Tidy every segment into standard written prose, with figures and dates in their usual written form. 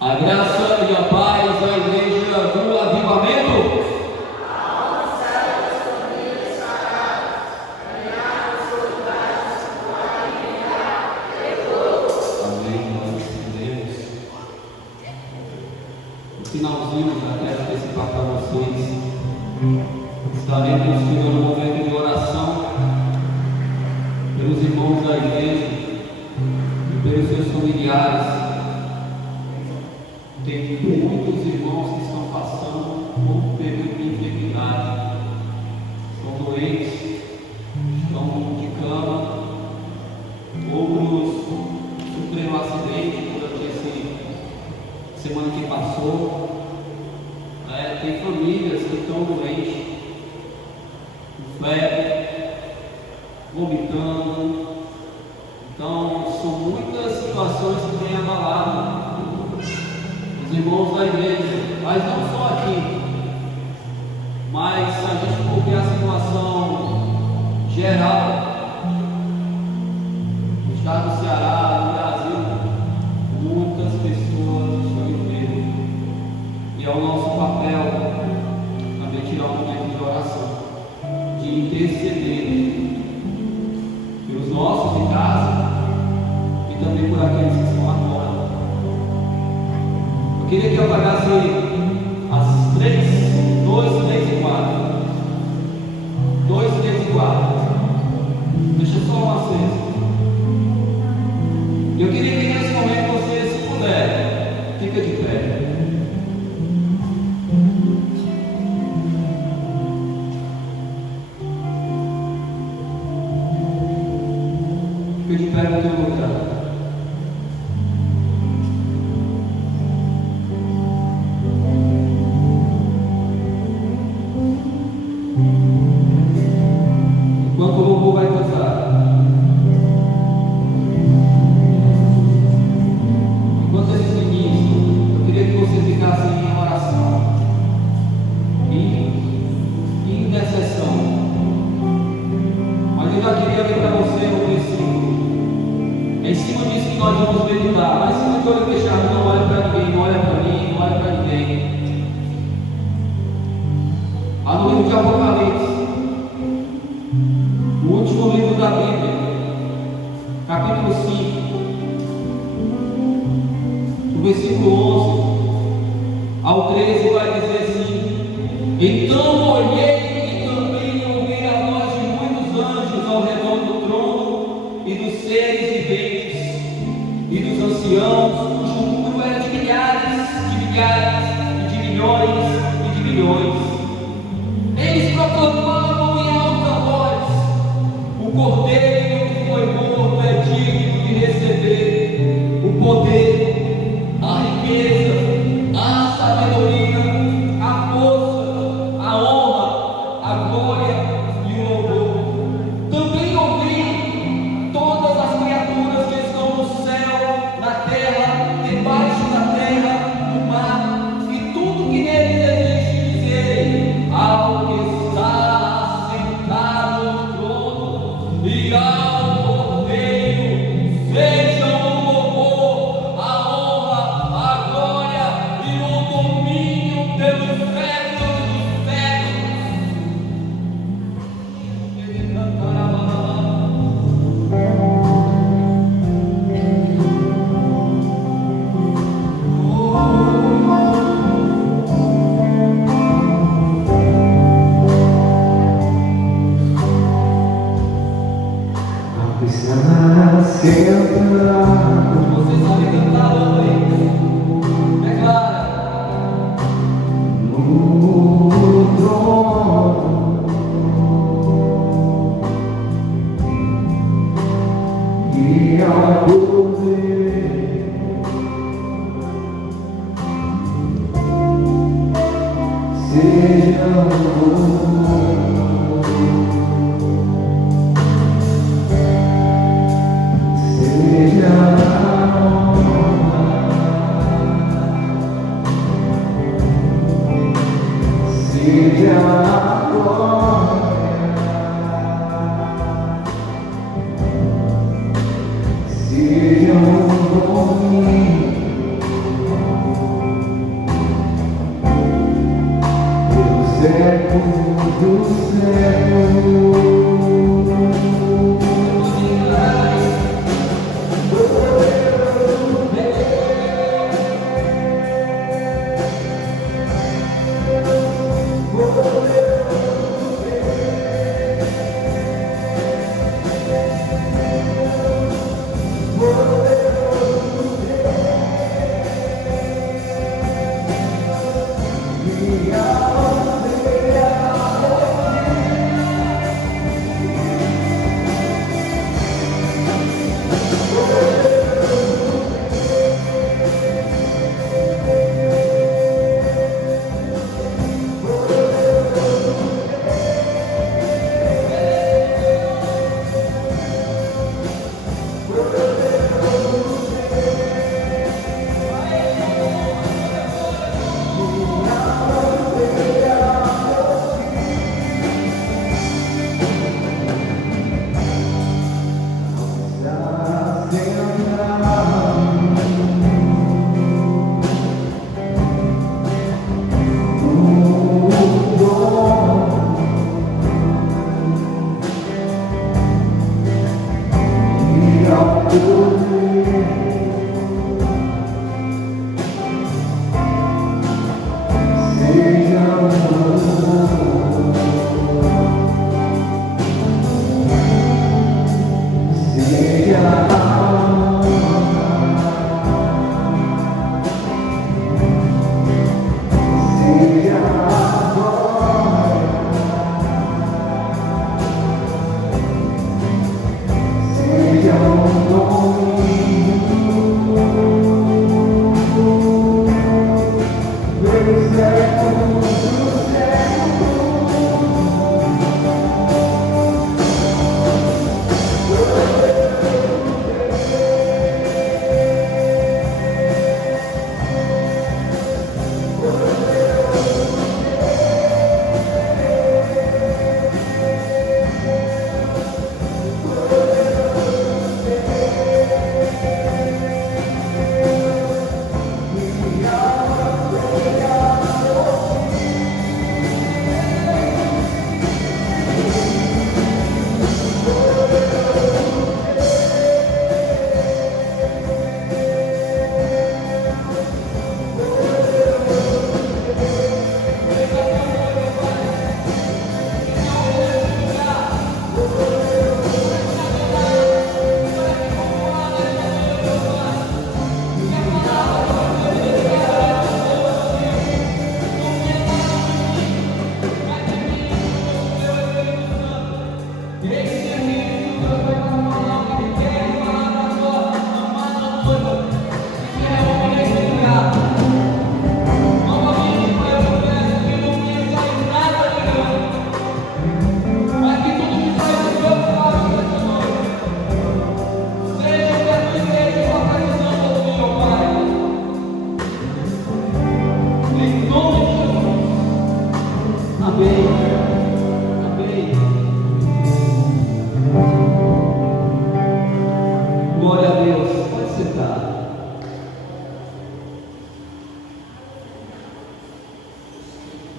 A graça e a paz da igreja do avivamento. Amém, Deus. No finalzinho, já quero antecipar para vocês. Estaremos tendo um momento de oração pelos irmãos da igreja e pelos seus familiares. Tem muitos irmãos que estão passando por um período de enfermidade, estão doentes, estão de cama, outros sofreram um acidente durante essa semana que passou. Tem famílias que estão doentes, com febre, vomitando. Então, são muitas situações que têm abalado os irmãos da igreja, mas não só aqui, mas se a gente for ver a situação geral no estado do Ceará, no Brasil, muitas pessoas estão enfermas, e é o nosso papel também tirar um momento de oração, de interceder pelos nossos em casa e também por aqueles que estão lá fora. Eu queria que apagasse as 3, 2, 3 e 4. 2, 3 e 4. Deixa só uma acesa. Eu queria que nesse momento você, se puder, fica de pé. Fica de pé no teu lugar. Enquanto o louvor vai cantar, enquanto eles ministram, eu queria que você ficasse em oração, em intercessão. Mas eu já queria ler para você um versículo. É em cima disso que nós vamos meditar. Mas se não olho fechado, não olha para ninguém, não olha para mim, não olha para ninguém. No livro de Apocalipse, o último livro da Bíblia, capítulo 5, do versículo 11 ao 13, vai dizer assim: então olhei e também ouvi a voz de muitos anjos ao redor do trono e dos seres viventes e dos anciãos, cujo número era de milhares, e de milhões e de milhões. Eles proclamavam em alta voz: o Cordeiro que foi morto é digno de receber o poder, a riqueza, a sabedoria, a força, a honra, a glória e o louvor. Também ouvi todas as criaturas que estão no céu, na terra, debaixo da terra, no mar, e tudo que neles existe, dizerem: ao que está sentado no trono e ao Cordeiro sejam o louvor, a honra, a glória e o domínio pelos séculos dos séculos. Ele cantará. Você sabe cantar também? Declara. No trono e ao poder sejam sejam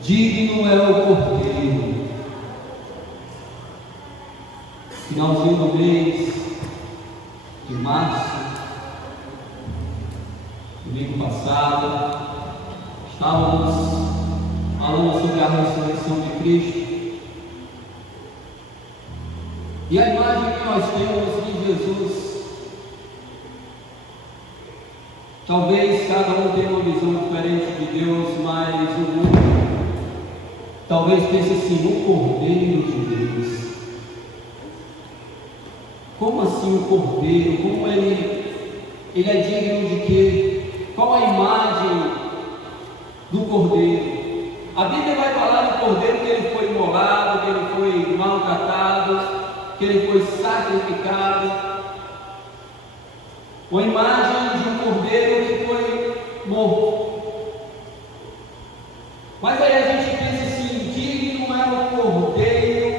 Digno é o Cordeiro. Finalzinho do mês de março, domingo passado, estávamos falando sobre a ressurreição de Cristo. E a imagem que nós temos de Jesus, talvez cada um tenha uma visão diferente de Deus, mas o mundo talvez pense assim: o Cordeiro de Deus. Como assim o Cordeiro? Como ele é digno de quê? Qual a imagem do Cordeiro? A Bíblia vai falar do Cordeiro que ele foi imolado, que ele foi maltratado, que ele foi sacrificado. Uma imagem de um Cordeiro que foi morto. Mas aí a gente pensa assim: digno é o Cordeiro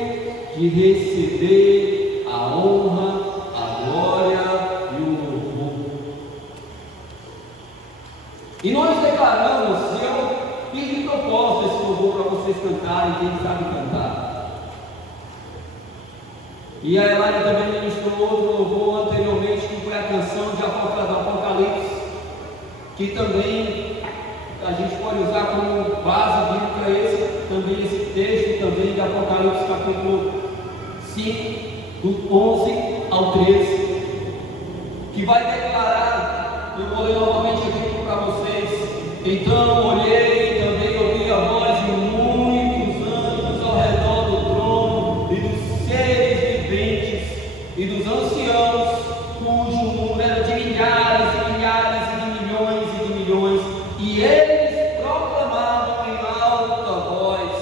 de receber a honra, a glória e o louvor. E nós declaramos, eu fiz de propósito esse louvor para vocês cantarem, quem sabe cantar. E a Elaine também ministrou outro louvor anteriormente, que foi a canção de Apocalipse, que também a gente pode usar como base bíblica também esse texto também de Apocalipse capítulo 5, do 11 ao 13, que vai declarar, eu vou ler novamente aqui para vocês: então olhei e também ouvi a voz de muitos anjos ao redor do trono e dos seres viventes e dos anciãos, cujo número era de milhares e milhares e de milhões, e eles proclamavam em alta voz: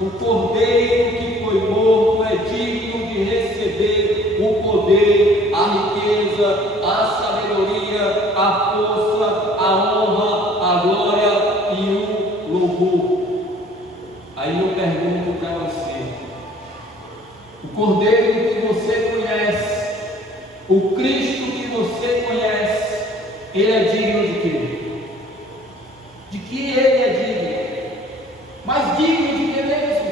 o Cordeiro que foi morto é digno de receber o poder, a riqueza, a sabedoria, a força, a honra, a glória e o louvor. Aí eu pergunto para você: o Cordeiro que você conhece, o Cristo que você conhece, ele é digno de quê? De que ele é digno? Mas digno de que mesmo?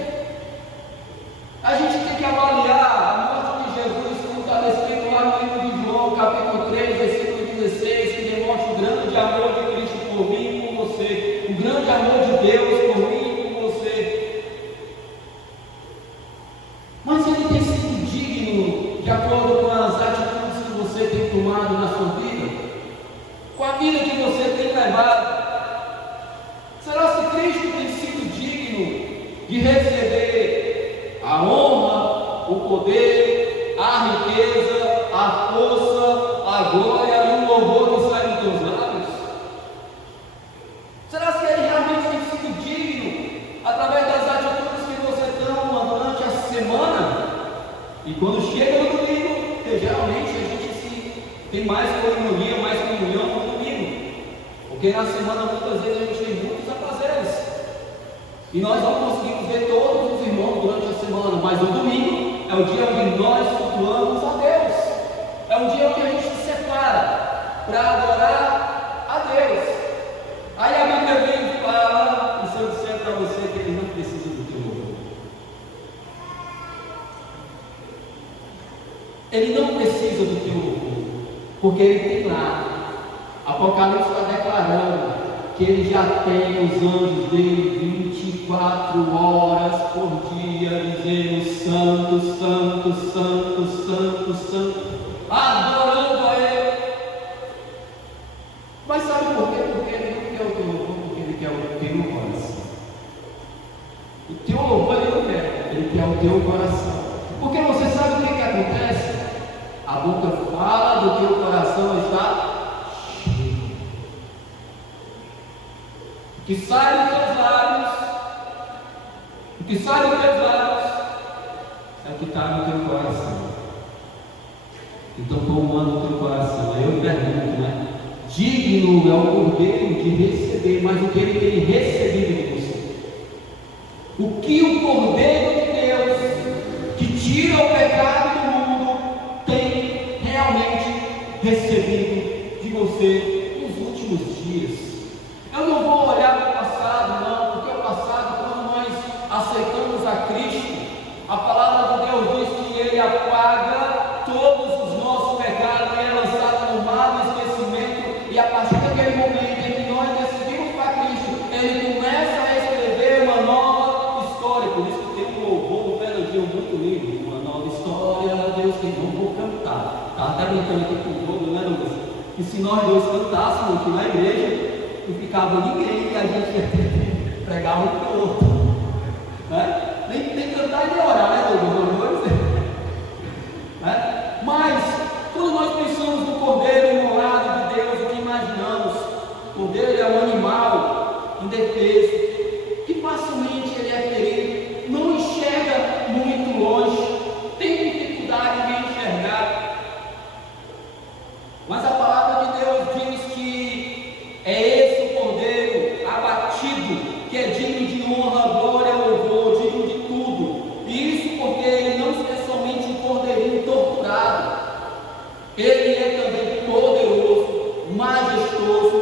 A gente tem que avaliar a morte de Jesus, como está descrito lá no livro de João, capítulo 3, versículo 16, que demonstra o grande amor de Cristo por mim e por você, o grande amor de Deus por mim e por você. Mas ele tem sido digno de acordo com as atitudes que você tem tomado na sua vida, com a vida que você tem levado. Será que Cristo tem sido digno de receber a honra, o poder, a riqueza, a força, a glória e o louvor que sai dos teus lábios? Será que ele realmente tem sido digno através das atitudes que você toma durante a semana? E quando chega no domingo, porque geralmente a gente tem mais comunhão no domingo, porque na semana muitas vezes a gente tem muitos afazeres e nós não conseguimos ver todos os irmãos durante a semana, mas o domingo é o dia onde nós cultuamos a Deus, é o dia onde a gente se separa para adorar a Deus. Aí a Bíblia vem e fala, e se eu disser para você que ele não precisa do teu louvor, ele não precisa do teu louvor, porque ele tem lá. Apocalipse está declarando que ele já tem os anjos dele 24 horas por dia, dizendo: santo, santo, santo, santo, santo, adorando a ele. Mas sabe por quê? Porque ele não quer o teu louvor, porque ele quer o teu coração. O teu louvor ele não quer, ele quer o teu coração. Porque você sabe o que acontece? A boca fala do que o coração está. O que sai dos teus lábios, o que sai dos teus lábios é o que está no teu coração. Então, comanda o teu coração. Aí eu pergunto, né? Digno é o Cordeiro de receber, mas o que ele tem recebido de você? O que o Cordeiro de Deus, que tira o pecado do mundo, tem realmente recebido de você nos últimos dias? Eu não vou olhar para o passado, não, porque o passado, quando nós e a partir daquele momento em que nós decidimos para Cristo, Ele começa a escrever uma nova história. Por isso que tem um louvor do Fernandinho muito lindo, uma nova história, Deus tem, não vou cantar. Estava até brincando aqui com o jogo, né, Lucas? E se nós dois cantássemos aqui na igreja, não ficava ninguém e a gente ia ter que pregar um para o outro, né? Nem cantar e nem orar, né, Lucas? Né? Mas, quando nós pensamos no Cordeiro imolado de Deus, o que imaginamos? O Cordeiro é um animal indefeso, que facilmente ele é ferido, não enxerga muito longe, tem dificuldade de enxergar. Mas a palavra de Deus diz que é esse o Cordeiro abatido, que é digno de honra, glória, louvor, digno de tudo. E isso porque ele não é somente um cordeirinho torturado, ele é também poderoso, majestoso,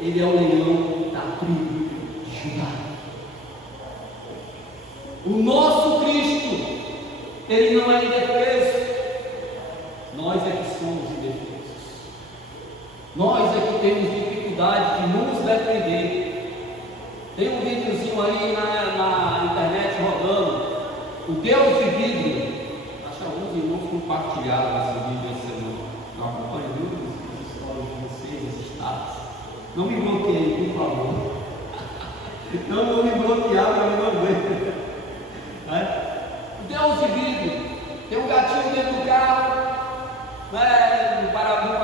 ele é o leão da tribo de Judá. O nosso Cristo, ele não é indefeso, nós é que somos indefesos. Nós é que temos dificuldade de nos defender. Tem um videozinho aí na internet rodando, o Deus de vidro. Acho que alguns irmãos compartilharam esse vídeo essa semana. Eu acompanho muito as histórias de vocês, esses status. Não me bloqueiem, por favor. Não vou me bloquear para me não ver. O Deus de vidro. Tem um gatinho dentro do carro, né? Para-brisa,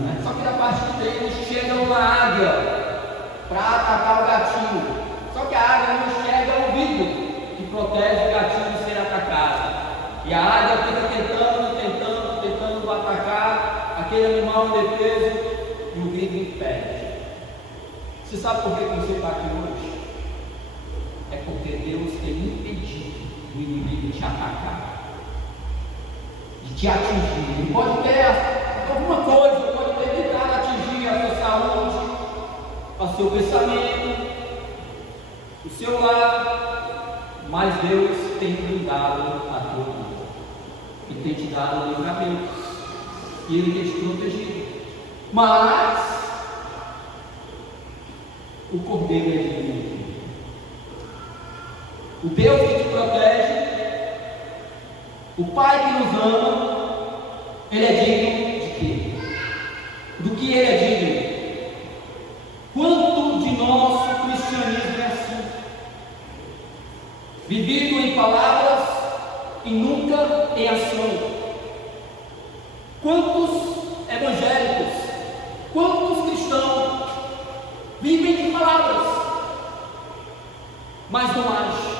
né? Só que na parte de dentro chega uma águia para atacar o gatinho. Só que a águia não enxerga o vidro que protege o gatinho de ser atacado. E a águia fica tentando atacar aquele animal indefeso e o vidro impede. Você sabe por que você está aqui hoje? É porque Deus tem impedido o inimigo de te atacar, de te atingir. Ele pode ter alguma coisa, pode ter tentado atingir a sua saúde, o seu pensamento, o seu lar, mas Deus tem blindado a tua vida e tem te dado livramento e Ele tem te protegido. Mas o Cordeiro é divino. O Deus que te protege, o Pai que nos ama, Ele é digno de quê? Do que Ele é digno? Quanto de nosso cristianismo é assim? Vivido em palavras e nunca em ação. Quantos evangélicos, quantos cristãos vivem de palavras, mas não agem?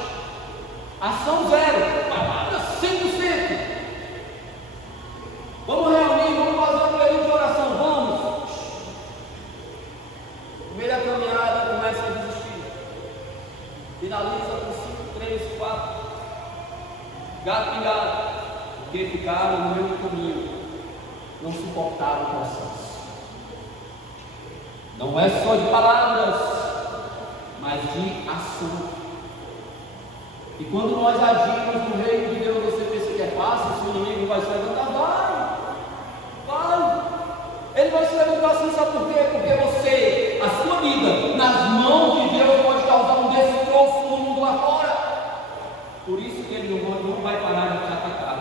Ação zero, palavras 100%. Vamos reunir, vamos fazer um período de oração, vamos. No meio da caminhada começa a desistir. Finaliza com 5, 3, 4. Gato pingado, porque ficaram no meio do caminho, não suportaram o processo. Não é só de palavras, mas de ação. E quando nós agimos no reino de Deus, você pensa que é fácil, se o inimigo vai se levantar, vai. Ele vai se levantar assim, sabe por quê? Porque você, a sua vida, nas mãos de Deus, pode causar um destroço no mundo lá fora. Por isso que Ele não vai parar de te atacar.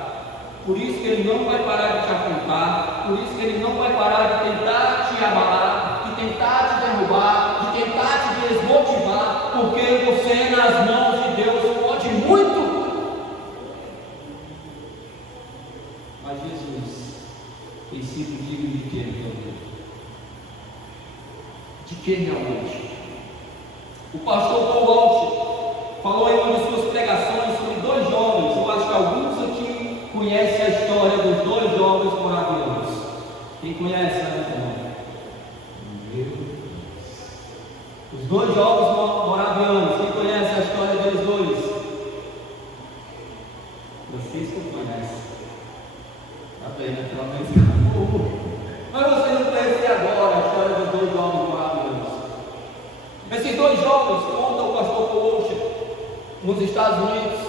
Por isso que Ele não vai parar de te afrontar. Por isso que Ele não vai parar de tentar te abalar, de tentar te derrubar, de tentar te desmotivar, porque você, nas mãos de Deus, pode muito. Mas Jesus tem sido digno de quê, meu Deus? De que realmente? O pastor Paul Walsh falou em uma de suas pregações sobre 2 jovens. Eu acho que alguns aqui conhecem a história dos 2 jovens moravianos. Quem conhece, né? Os 2 jovens moravianos. Quem conhece a história deles 2? Vocês que conhecem. Está vendo? Pelo menos. Mas vocês não conhecem agora a história dos 2 jovens moravianos. Esses 2 jovens, conta o pastor Paul Walsh, nos Estados Unidos.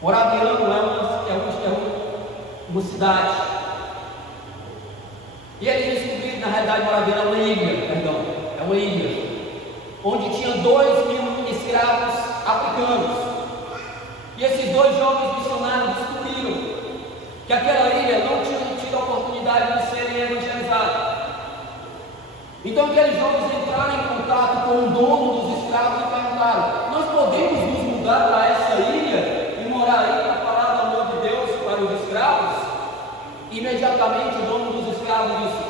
Moraviano é uma cidade. E eles descobriram, na realidade, Maravilha era uma ilha, é uma ilha, onde tinha 2.000 escravos africanos. E esses dois jovens missionários descobriram que aquela ilha não tinha tido a oportunidade de serem evangelizados. Então aqueles jovens entraram em contato com o dono dos escravos e perguntaram: nós podemos nos mudar para essa ilha e morar aí para falar do amor de Deus para os escravos? Imediatamente o dono dos escravos disse: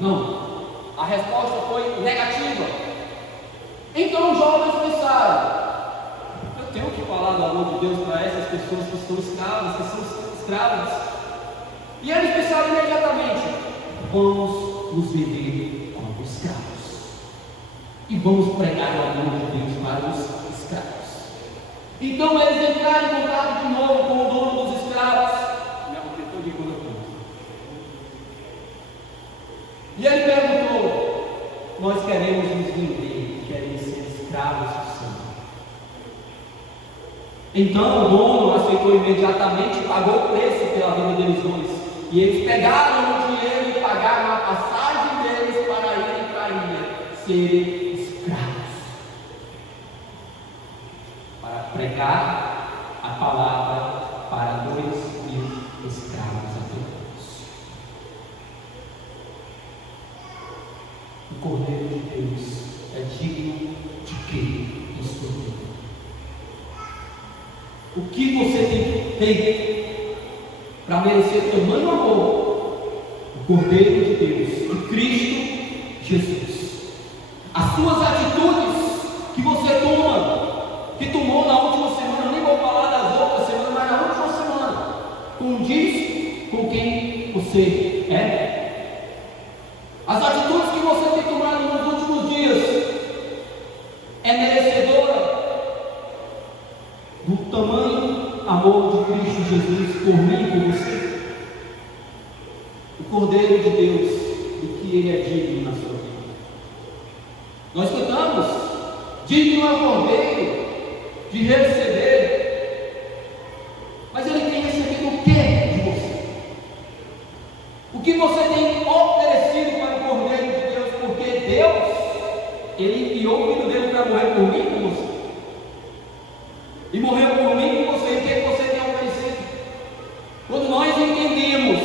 não. A resposta foi negativa. Então os jovens pensaram: eu tenho que falar do amor de Deus para essas pessoas que são escravas, que são escravas. E eles pensaram imediatamente: vamos nos vender como escravos e vamos pregar o amor de Deus para os escravos. Então eles entraram em contato de novo com o dono dos escravos. E ele perguntou: nós queremos nos vender, queremos ser escravos do Senhor. Então o dono aceitou imediatamente e pagou o preço pela vida deles dois. E eles pegaram o dinheiro e pagaram a passagem deles para irem para a ilha, serem escravos, para pregar a palavra para 2.000 escravos africanos. O Cordeiro de Deus é digno de quem nos fornece. O que você tem feito para merecer tamanho amor? O Cordeiro de Deus, o Cristo Jesus. As suas atitudes que você toma, que tomou na última semana, nem vou falar das outras semanas, mas na última semana, condiz com quem você é. As atitudes que você tem tomado nos últimos dias é merecedora do tamanho amor de Cristo Jesus por mim e por você. O Cordeiro de Deus, do que Ele é digno na sua vida. Nós cantamos: digno é o Cordeiro de receber. Mas Ele tem recebido o que de você? O que você tem oferecido para o Cordeiro de Deus? Porque Deus, Ele enviou o Filho dele para morrer por mim e por você. E morreu por mim e por você. E o que você tem oferecido? Quando nós entendemos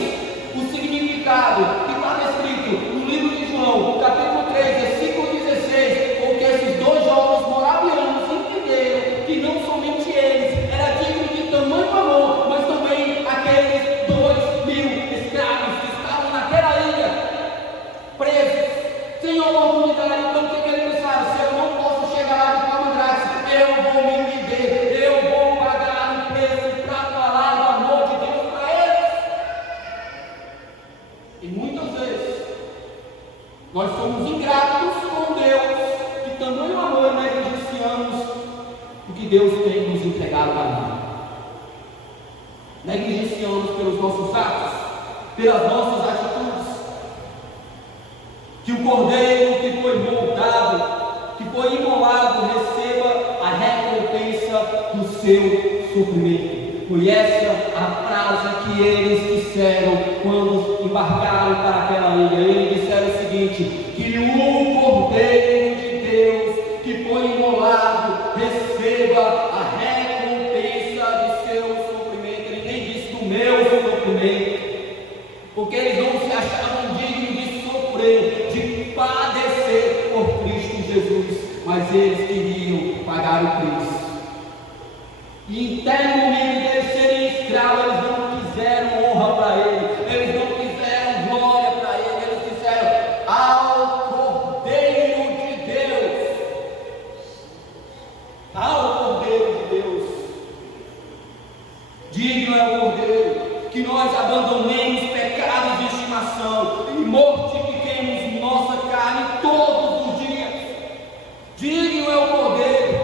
o significado que está descrito no livro de João, capítulo 3, versículo 16, porque esses dois jovens moravianos entenderam que não somente eles era digno de tamanho amor, mas também aqueles 2.000 escravos que estavam naquela ilha, presos, sem oportunidade. Então o que eles pensaram? Se eu não posso chegar lá de forma grátis, eu vou me vender, eu vou pagar um preço para falar do amor de Deus para eles. E muitas vezes nós somos ingratos com Deus, que tamanho amor negligenciamos o que Deus tem nos entregado para nós. Negligenciamos pelos nossos atos, pelas nossas atitudes. Que o Cordeiro que foi moldado, que foi imolado, receba a recompensa do seu sofrimento. Foi essa a frase que eles disseram quando embarcaram para aquela ilha. Eles disseram o seguinte: que o Cordeiro de Deus que foi imolado receba a recompensa de seu sofrimento. Ele nem disse do meu sofrimento, porque eles não se achavam dignos de sofrer, de padecer por Cristo Jesus, mas eles queriam pagar o preço. E até no momento de eles serem escravos, eles não quiseram honra para ele, eles não quiseram glória para ele, eles disseram: ao Cordeiro de Deus, ao Cordeiro de Deus, digno é o Cordeiro, que nós abandonemos pecados de estimação e mortifiquemos nossa carne todos os dias. Digno é o Cordeiro.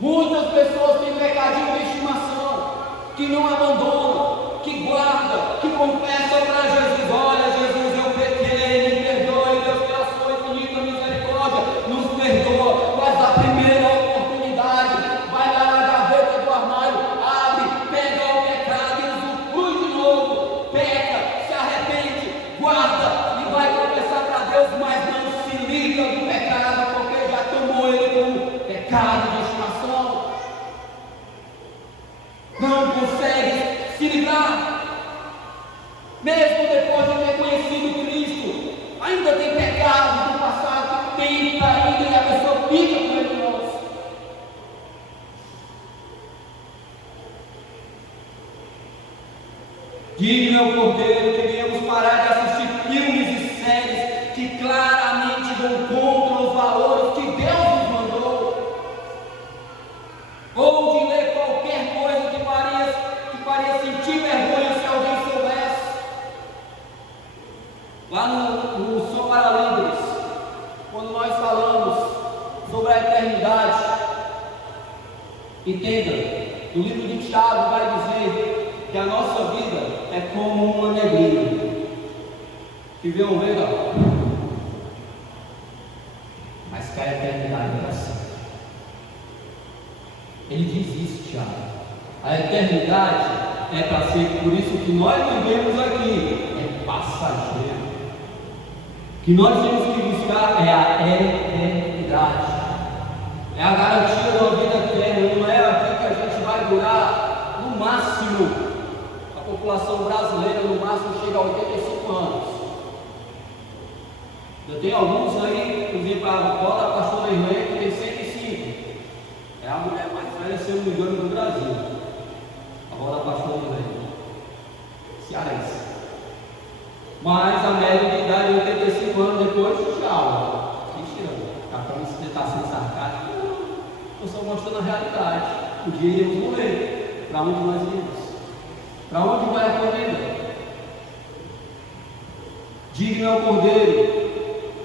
Muitas pessoas têm pecadinho de estimação, que não abandonam, que guarda, que confessa para Jesus: olha, Jesus, eu pequei, me perdoe, Deus, pela sua infinita misericórdia, nos perdoa. Mas a primeira oportunidade, vai lá na gaveta do armário, abre, pega o pecado e usufrui mas não se livra do pecado, porque já tomou ele como pecado de estimação. Não consegue se livrar, mesmo depois de ter conhecido Cristo, ainda tem pecados do passado que tenta ainda, e a pessoa fica com ele. Digno é o Cordeiro que viemos parar de assistir filmes e séries que claramente vão contra os valores que Deus nos mandou, ou de ler qualquer coisa que faria sentir vergonha se alguém soubesse. Lá no Só para Líderes, quando nós falamos sobre a eternidade, entenda, o livro de Tiago vai dizer que a nossa vida é como uma neblina que vê um legal, mas que a eternidade é assim. Ele diz isso, Tiago. A eternidade é para ser, por isso que nós vivemos aqui é passageiro. O que nós temos que buscar é a eternidade, é a garantia da vida eterna. Não é aqui que a gente vai durar no máximo. A população brasileira no máximo chega a 85 anos. Eu tenho alguns aí, inclusive a avó da pastora Irmã, que tem 105. É a mulher mais velha, se eu não me engano, do Brasil. A avó da pastora Irmã, cearense. Mas a média de idade é 85 anos depois, tchau. Mentira, está sendo sarcástico. Eu estou mostrando a realidade. Um dia iremos morrer. Para onde nós iremos? Para onde vai a tua vida? Digno é o Cordeiro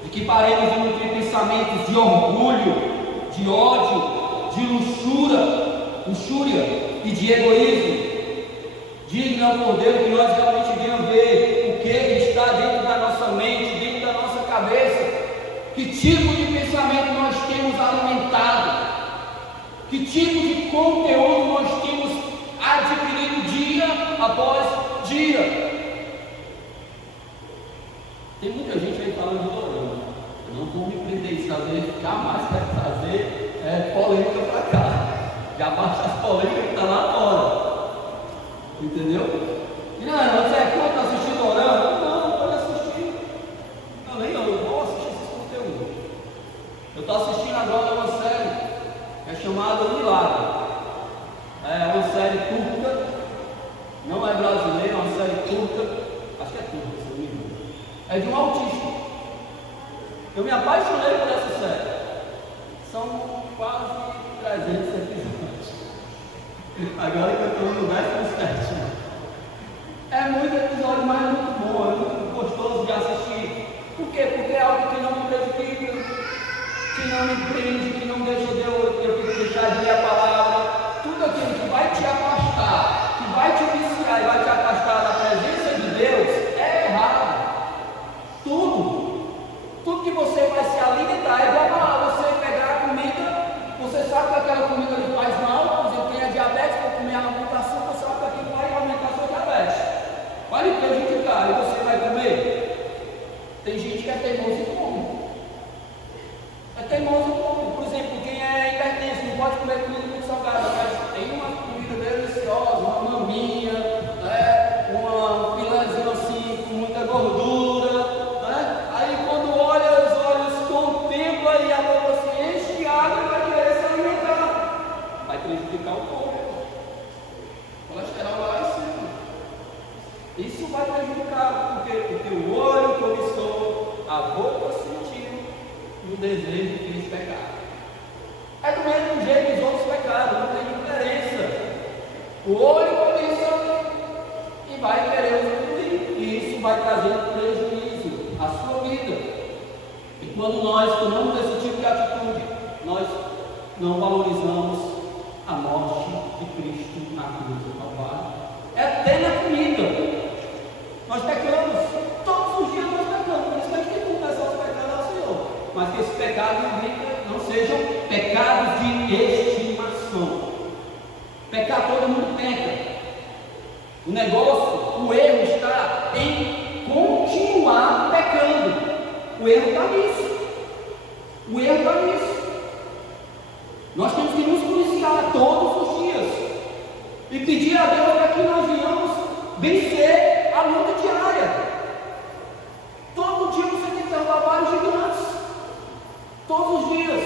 de que paremos de nutrir pensamentos de orgulho, de ódio, de luxúria e de egoísmo. Digno é o Cordeiro que nós realmente venhamos ver o que está dentro da nossa mente, dentro da nossa cabeça, que tipo de pensamento nós temos alimentado, que tipo de conteúdo nós temos adquirido dia após dia. Tem muita gente aí falando de dorama. Eu não vou me prender isso, às vezes jamais quero trazer polêmica para cá. Já basta as polêmicas que estão lá fora. Entendeu? E não, você é contra assistir dorama? Não, pode assistir. Eu vou assistir esses conteúdos. Eu estou assistindo agora uma série que é chamada Milagre. É uma série turca, não é brasileira, é uma série turca, acho que é turca, se não me engano. É de um autista. Eu me apaixonei por essa série. São quase 300 episódios. Agora que eu estou no 17. É muito episódio, mas é muito bom, é muito gostoso de assistir. Por quê? Porque é algo que não me prejudica, que não me prende, que não deixa eu deixar de ler a palavra. Tudo aquilo que vai te afastar, que vai te viciar e vai te afastar da presença de Deus, é errado. Tudo que você vai se alimentar, é igual a você pegar a comida, você sabe que aquela comida lhe faz mal, por exemplo, quem é diabético, for comer muita açúcar, sabe que aquilo vai aumentar a sua diabetes, vai lhe prejudicar, e você vai comer. Tem gente que é teimoso e come. É teimoso e come. Por exemplo, quem é hipertenso não pode comer comida muito salgada, mas tem uma comida deliciosa, uma maminha, uma filézinha assim com muita gordura, aí quando olha, os olhos contempla e a boca se enche de água e vai querer se alimentar, vai prejudicar o corpo, o colesterol vai lá em cima. Isso vai prejudicar, porque o olho cobiçou, a boca sentiu e o desejo fez pecar. É do mesmo jeito os outros pecados, não tem diferença. O olho cobiça e vai querer usufruir, e isso vai trazendo prejuízo à sua vida. E quando nós tomamos esse tipo de atitude, nós não valorizamos a morte de Cristo na cruz do Calvário. É até na comida. Nós pecamos, todos os dias nós pecamos, por isso que a gente tem que confessar os pecados ao Senhor. Mas que esses pecados não sejam pecados de estimação. Pecar todo mundo peca. O negócio, o erro está em continuar pecando. O erro está nisso. O erro está nisso. Nós temos que nos policiar todos os dias e pedir a Deus para que nós venhamos vencer a luta diária. Todo dia você tem que trabalhar gigantes. Todos os dias.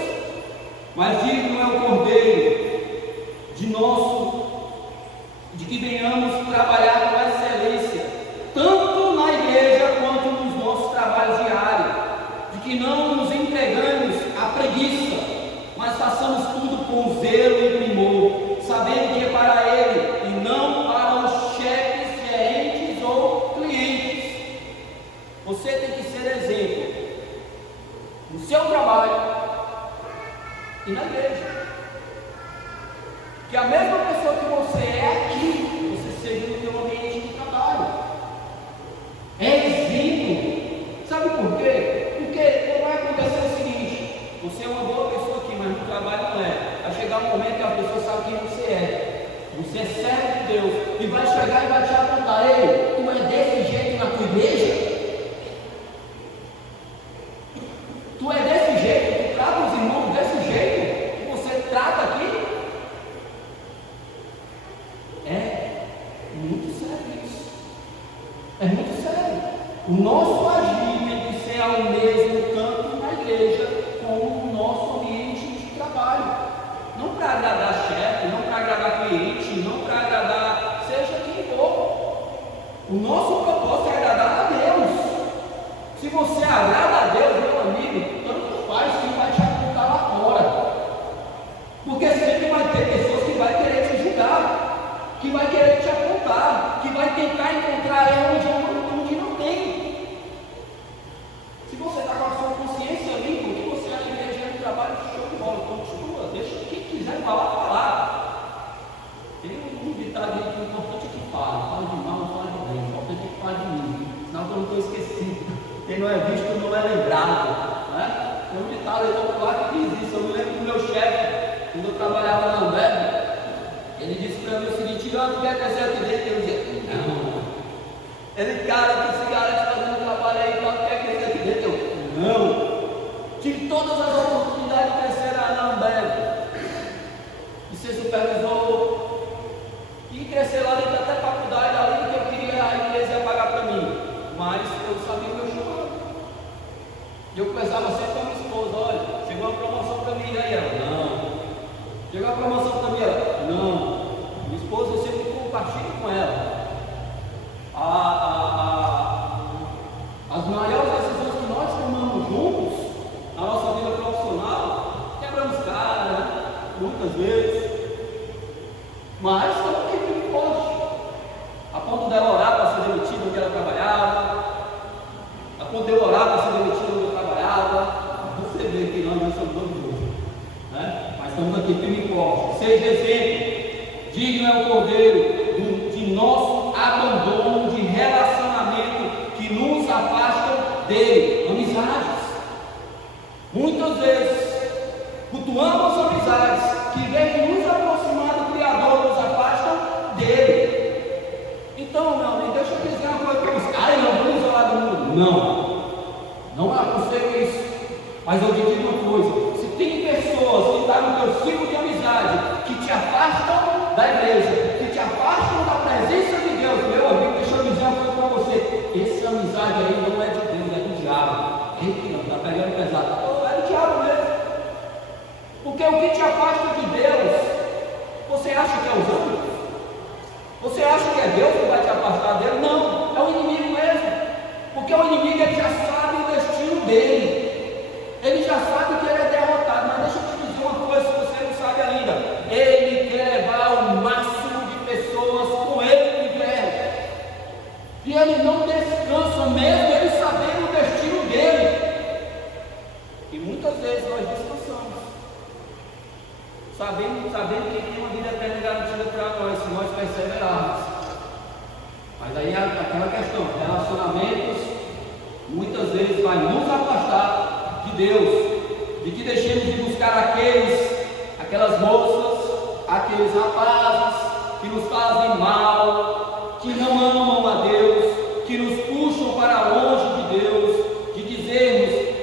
Mas digno é o Cordeiro de que venhamos trabalhar com excelência, tanto na igreja quanto nos nossos trabalhos diários, de que não nos entregamos à preguiça, mas façamos tudo com zelo e primor, sabendo que é para Ele e não para os chefes, gerentes ou clientes. Você tem que ser exemplo no seu trabalho e na igreja. Que a mesma pessoa que você é aqui, você seja no seu ambiente de trabalho. É exemplo. Sabe por quê? Porque vai acontecer o seguinte: você é uma boa pessoa aqui, mas no trabalho não é. Vai chegar um momento que a pessoa sabe quem você é. Você é servo de Deus. E vai chegar e vai te apontar: ei, tu é desse jeito na tua igreja? Tu é desse jeito? Tu trata os irmãos desse jeito que você trata aqui? É muito sério isso. É muito sério. O nosso agir tem que ser ao mesmo tanto na igreja como no nosso ambiente de trabalho. Não para agradar chefe, não para agradar cliente, não para agradar seja quem for. O nosso propósito é agradar a Deus. Se você agrada a Deus, meu amigo, tanto faz quem vai te apontar lá fora. Porque sempre vai ter pessoas que vai querer te julgar, que vai querer te apontar, que vai tentar encontrar erro onde não tem. Se você está com a sua consciência limpa, o que você acha que é no trabalho, show de bola, continua, deixa quem quiser falar. Tem um ditado aí que o importante é que fale de mal, não fale de bem, o importante é que fale de mim, senão eu não estou esquecido. Quem não é visto não é lembrado, né? Tem um ditado aí popular que diz isso. Eu me lembro do meu chefe, quando eu trabalhava na Ambev, ele disse para mim o seguinte: tu quer crescer aqui dentro? Eu dizia: não. Ele, cara, tu cigarette fazendo trabalho aí, tu quer crescer aqui dentro? Eu, não. Tive todas as oportunidades de crescer na Ambev, de ser supervisor, e crescer lá dentro até faculdade, ali que eu queria, a empresa ia pagar para mim. Mas eu sabia o meu chamado. E eu conversava sempre com a minha esposa: olha, chegou uma promoção para mim, aí ela: não. Chegou a promoção para mim, ela: não. Minha esposa, eu sempre compartilho com ela. As maiores decisões que nós tomamos juntos na nossa vida profissional, quebramos cara, né? Muitas vezes. Mas não tem que pode. A ponto dela orar para ser demitida onde ela trabalhava, a ponto de eu orar para ser demitida onde eu trabalhava. Você vê que nós somos todos, né? Mas estamos aqui firme e forte. Seja exemplo, digno é o Cordeiro de nosso abandono de relacionamento que nos afastam dele. Amizades. Muitas vezes cultuamos amizades que, em vez de nos aproximar do Criador, nos afastam dele. Então, meu amigo, deixa eu dizer uma coisa para você. Não, vamos isolar do mundo. Não aconselho isso. Mas eu te digo uma coisa: se tem pessoas que estão no teu ciclo de amizade que te afastam da igreja, que te afastam da presença de Deus, meu amigo, deixa eu dizer uma coisa para você: essa amizade aí não é de Deus, é do diabo. Eita, não, está pegando pesado. É do diabo mesmo. Porque o que te afasta de Deus, você acha que é os anjos? Você acha que é Deus que vai te afastar dele? Não, é o inimigo mesmo. Porque o inimigo, ele já sabe o destino dele. Ele já sabe que ele é derrotado. Mas deixa eu te dizer uma coisa, se você não sabe ainda: ele quer levar o máximo de pessoas com ele no inferno. E ele não descansa, mesmo ele sabendo o destino dele. E muitas vezes nós descansamos, sabendo que tem uma vida eterna garantida para nós, se nós perseverarmos. Mas aí aquela questão: relacionamentos muitas vezes vai nos afastar de Deus, de que deixemos de buscar aquelas moças, aqueles rapazes que nos fazem mal, que não amam a Deus, que nos puxam para longe de Deus, de dizermos: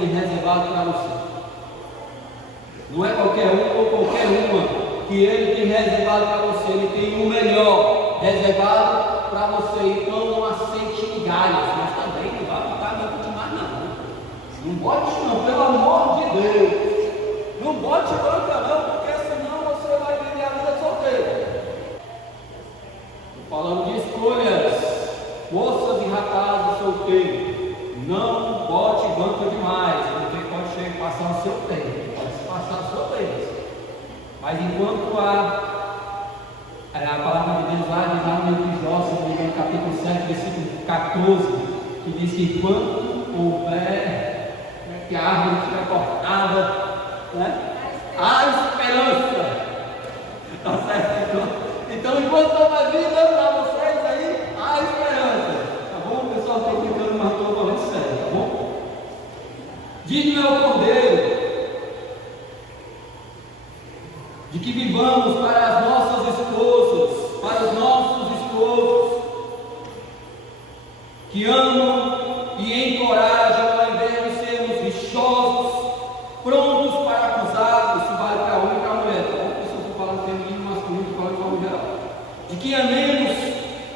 tem reservado para você. Não é qualquer um ou qualquer uma que Ele tem reservado para você. Ele tem o melhor reservado para você. Então não aceite migalhas, mas também não vai ficar muito demais não. Não bote não, pelo amor de Deus. Não bote banca não, porque senão você vai viver a vida solteira. Estou falando de escolhas. Moças e rapazes solteiros, não bote banca demais, porque pode chegar a passar o seu tempo, pode se passar o seu tempo. Mas enquanto a palavra de Deus lá no livro de Jó, no capítulo 7, versículo 14, que diz que enquanto houver, que a árvore estiver cortada, né? Há esperança. Tá certo? Então, enquanto houver vida para vocês aí, há esperança. Tá bom? O pessoal está brincando, mas estou falando sério, tá bom? Digno é o Cordeiro de que vivamos para as nossas esposas, para os nossos esposos, que amam e encorajam ao invés de sermos rixosos, prontos para acusar, isso vale para homem e para mulher, tá bom? Isso eu estou falando feminino, masculino, estou falando de forma geral. De que amemos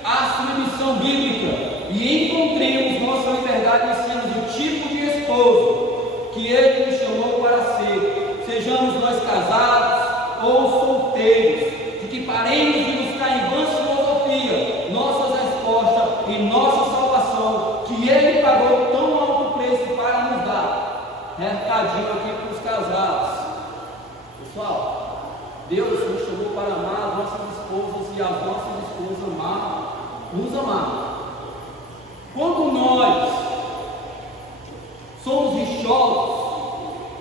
a submissão bíblica e encontremos nossa liberdade em sermos o tipo de esposo que Ele nos chamou para ser, sejamos nós casados ou solteiros, de que paremos de buscar em vã filosofia nossas respostas e nossa salvação, que Ele pagou tão alto preço para nos dar. Recadinho aqui para os casados. Pessoal, Deus nos chamou para amar as nossas esposas e as nossas esposas nos amar. Quando nós somos rixosos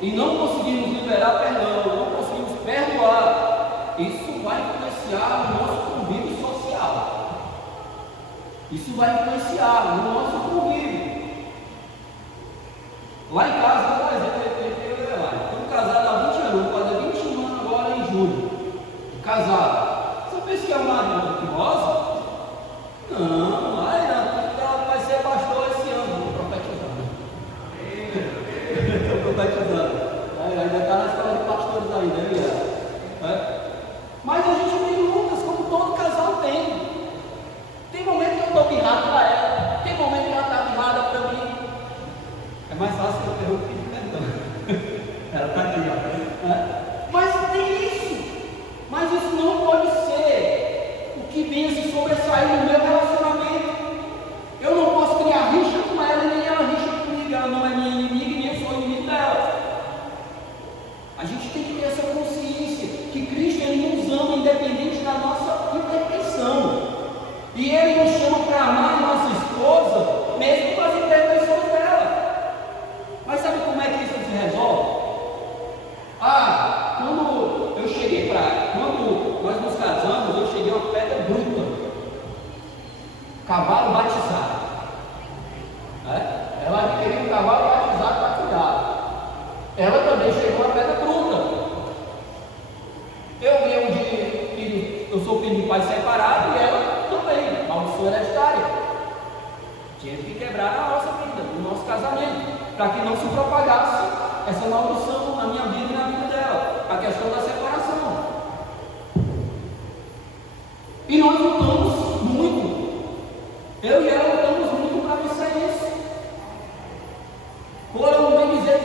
e não conseguimos liberar perdão, não conseguimos perdoar, isso vai influenciar no nosso convívio social. Isso vai influenciar no nosso convívio. Lá em casa, por exemplo, estou casado há 20 anos, vou fazer 21 anos agora em julho. Casado. Você pensa que é uma vida que rosa? Não, vai ser pastor esse ano, estou profetizando. Estou profetizando. Ainda está na escola de pastores ainda, Mas a gente tem lutas, como todo casal tem. Tem momento que eu estou birrado para ela, tem momento que ela está birrada para mim. É mais fácil que eu interromper perdão. Ela está aqui, ó. Mas tem isso. Mas isso não pode ser o que venha se sobressair no meu relacionamento. Eu não posso criar rixa com ela, nem ela rixa comigo. Ela não é minha inimiga e nem eu sou inimigo dela. A gente tem que ter essa consciência que Cristo Ele nos ama independente da nossa imperfeição. E Ele nos chama para amar a nossa esposa, mesmo com as imperfeições dela. Mas sabe como é que isso se resolve? Quando eu cheguei quando nós nos casamos, eu cheguei a uma pedra bruta, cavalo batizado. Ela queria um cavalo batizado para cuidar. Ela também chegou a pedra bruta. Eu sou filho de pai separado e ela também, maldição hereditária. Tinha que quebrar a nossa vida, o nosso casamento, para que não se propagasse essa maldição na minha vida e na vida dela, a questão da separação. E nós lutamos muito, eu e ela lutamos muito para vencer isso. Foram, bem dizer,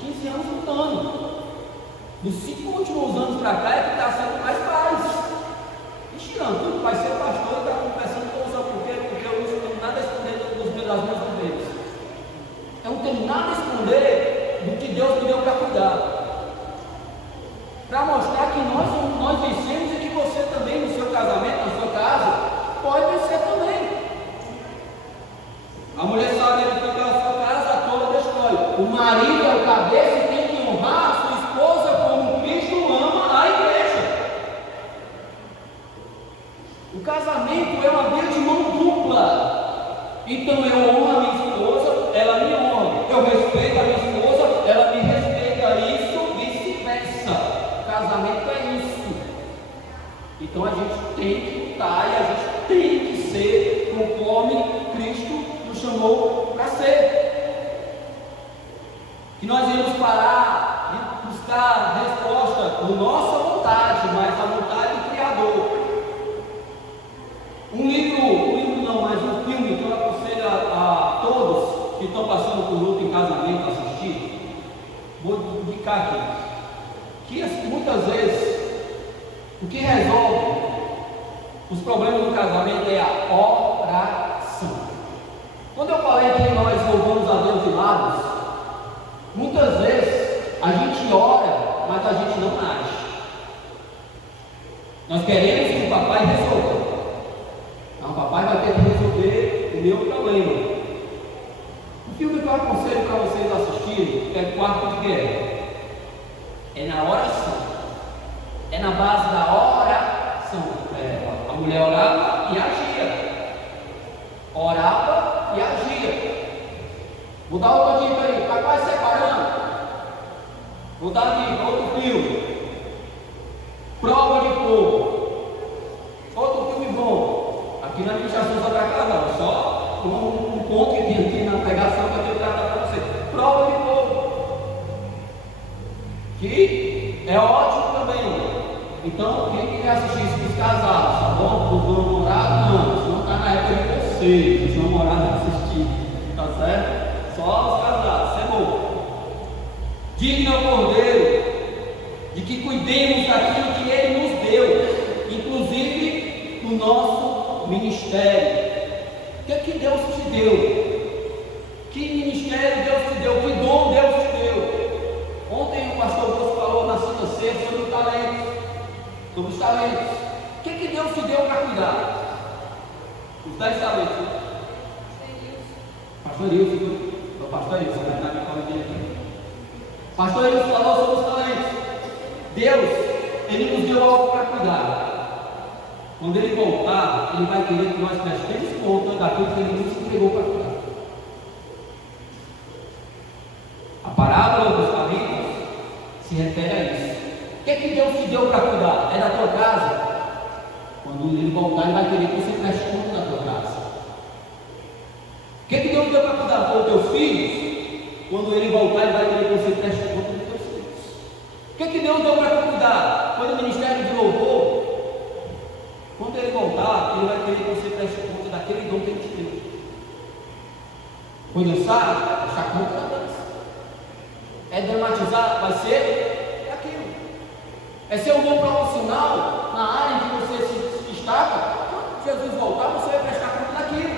15 anos lutando. Nos 5 últimos anos para cá é que está sendo mais paz. E tirando tudo, vai ser pastor e está conversando com os porque eu não tenho nada a esconder das minhas ovelhas. Eu não tenho nada a esconder do que Deus me deu para cuidar. Para mostrar que nós vencemos e que você também, no seu casamento, na sua casa, pode vencer também. A mulher sabe edificar a sua casa toda da história. O marido é o cabeça e tem que honrar a sua esposa como Cristo ama a igreja. O casamento é uma via de mão dupla. Então eu honro a minha esposa, ela me honra. Eu respeito a minha esposa, ela me respeita. Isso, vice-versa. O casamento é isso. Então a gente tem que lutar e a gente tem que ser conforme Cristo nos chamou para ser. que nós iremos parar e buscar resposta na nossa vontade, mas a vontade do Criador. Um filme que eu aconselho a todos que estão passando por luto em casamento assistir, vou indicar aqui, que muitas vezes o que resolve os problemas do casamento é a oração. Quando eu falei que nós louvamos a Deus de lábios, muitas vezes a gente ora, mas a gente não age. Nós queremos que o papai resolva. Então, o papai vai ter que resolver o meu problema. O filme que eu aconselho para vocês assistirem é Quarto de Guerra. É na oração. É na base da oração. A mulher orava e agia. Orava e agia. Vou dar outra dica aí. Papai separando. Vou dar a dica. Outro filme. Prova de Fogo. Outro filme bom. Aqui na administração só para casal. Só um ponto que tem aqui na pregação que eu tenho que tratar para você. Prova de Fogo. Que é ótimo também. Então, quem quer assistir isso dos casados, tá bom? Dos namorados, não. Isso não está na época de vocês. Os namorados assistir. Tá certo? Só os casados. Isso é bom. Digno é o Cordeiro de que cuidemos daquilo que Ele nos deu, inclusive no nosso ministério. O que é que Deus te deu? Que ministério Deus te deu? Que dom Deus te deu? Ontem o pastor Augusto falou na sexta-feira sobre o talento. Sobre os talentos. O que Deus te deu para cuidar? Os 10 talentos. Pastor Ilson, vai estar me falando aqui. Pastor Ilson falou sobre os talentos. Deus, Ele nos deu algo para cuidar. Quando Ele voltar, Ele vai querer que nós prestemos conta daquilo que Ele nos entregou para cuidar. A parábola dos talentos se refere a isso. O que Deus te deu para cuidar? É da tua casa? Quando Ele voltar, Ele vai querer que você preste conta da tua casa. O que Deus te deu para cuidar? Foi os teus filhos? Quando Ele voltar, Ele vai querer que você preste conta dos teus filhos. O que Deus deu para cuidar? Foi o ministério de louvor? Quando Ele voltar, Ele vai querer que você preste conta daquele dom que Ele te deu. Foi dançar? Prestar conta da dança. É dramatizar? Vai ser aquilo. É ser um bom profissional na área em que você se destaca. Quando Jesus voltar, você vai prestar conta daquilo.